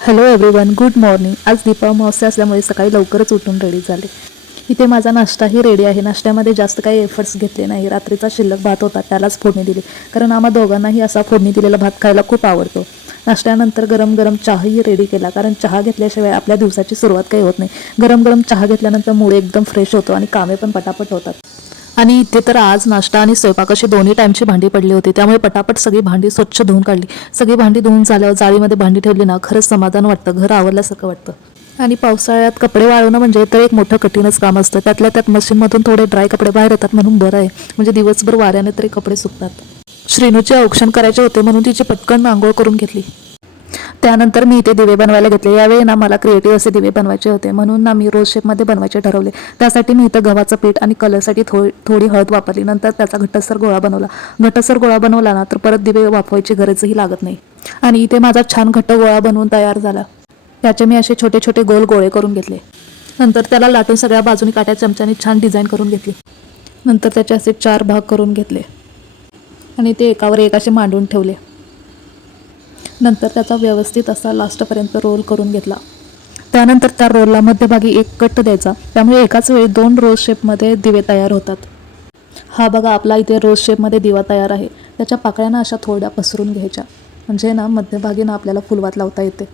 Hello everyone, good morning. आज दीपामावस्या असल्यामुळे सकाळी लवकरच उठून रेडी झाले. इथे माझा नाश्ताही रेडी आहे. नाश्त्यामध्ये जास्त काही एफर्ट्स घेतले नाही. रात्रीचा शिल्लक भात होता, त्यालाच फोडणी दिली, कारण आम्हा दोघांनाही असा फोडणी दिलेला भात खायला खूप आवडतो. नाश्त्यानंतर गरम गरम चहाही रेडी केला, कारण चहा घेतल्याशिवाय आपल्या दिवसाची सुरुवात काही होत नाही. गरम गरम चहा घेतल्यानंतर मूड एकदम फ्रेश होतो आणि कामे पण पटापट होतात. आणि इथे तर आज नाश्ता आणि स्वयंपाक अशी दोन्ही टाईमची भांडी पडली होती, त्यामुळे पटापट सगळी भांडी स्वच्छ धुवून काढली. सगळी भांडी धुवून झाल्यावर जाळीमध्ये भांडी ठेवली ना, खरंच समाधान वाटतं, घर आवरल्यासारखं वाटतं. आणि पावसाळ्यात कपडे वाळवणं म्हणजे तर एक मोठं कठीणच काम असतं. त्यातल्या त्यात मशीनमधून थोडे ड्राय कपडे बाहेर येतात म्हणून बरं आहे, म्हणजे दिवसभर वाऱ्याने तरी कपडे सुकतात. श्रीनूचे औक्षण करायचे होते म्हणून तिची पटकन आंघोळ करून घेतली. त्यानंतर मी इथे दिवे बनवायला घेतले. यावेळी ना मला क्रिएटिव्ह असे दिवे बनवायचे होते, म्हणून ना मी रोज शेपमध्ये बनवायचे ठरवले. त्यासाठी मी इथं गव्हाचं पीठ आणि कलरसाठी थोडी हळद वापरली. नंतर त्याचा घट्टसर गोळा बनवला. घट्टसर गोळा बनवला ना तर परत दिवे वापरायची गरजही लागत नाही. आणि इथे माझा छान घट्ट गोळा बनवून तयार झाला. त्याचे मी असे छोटे छोटे गोल गोळे करून घेतले. नंतर त्याला लाटून सगळ्या बाजूनी काट्या चमच्याने छान डिझाईन करून घेतली. नंतर त्याचे असे 4 भाग करून घेतले आणि ते एकावर एक असे मांडून ठेवले. नंतर त्याचा व्यवस्थित असा लास्टपर्यंत रोल करून घेतला. त्यानंतर त्या रोलला मध्यभागी एक कट द्यायचा, त्यामुळे एकाच वेळी 2 रोज शेपमध्ये दिवे तयार होतात. हा बघा, आपला इथे रोज शेपमध्ये दिवा तयार आहे. त्याच्या पाकळ्यांना अशा थोड्या पसरून घ्यायच्या, म्हणजे ना मध्यभागी ना आपल्याला फुलवात लावता येते.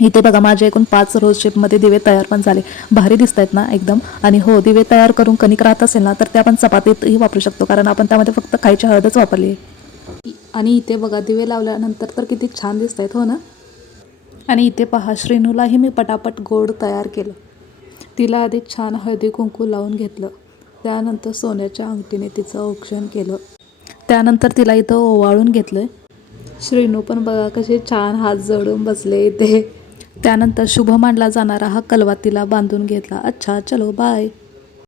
इथे बघा, माझे एकूण 5 रोज शेपमध्ये दिवे तयार पण झाले. भारी दिसत आहेत ना एकदम. आणि हो, दिवे तयार करून कणिक राहत असेल ना तर ते आपण चपातीतही वापरू शकतो, कारण आपण त्यामध्ये फक्त खायची हळदच वापरली आहे. आणि इथे बघा, दिवे लावल्यानंतर तर किती छान दिसत आहेत, हो ना. आणि इथे पहा, श्रीनूलाही मी पटापट गोड तयार केलं. तिला आधी छान हळदी कुंकू लावून घेतलं. त्यानंतर सोन्याच्या अंगठीने तिचं औक्षण केलं. त्यानंतर तिला इथं ओवाळून घेतलं. श्रीनू पण बघा कसे छान हात जोडून बसले इथे. त्यानंतर शुभ मानला जाणारा हा कलवा तिला बांधून घेतला. अच्छा, चलो बाय.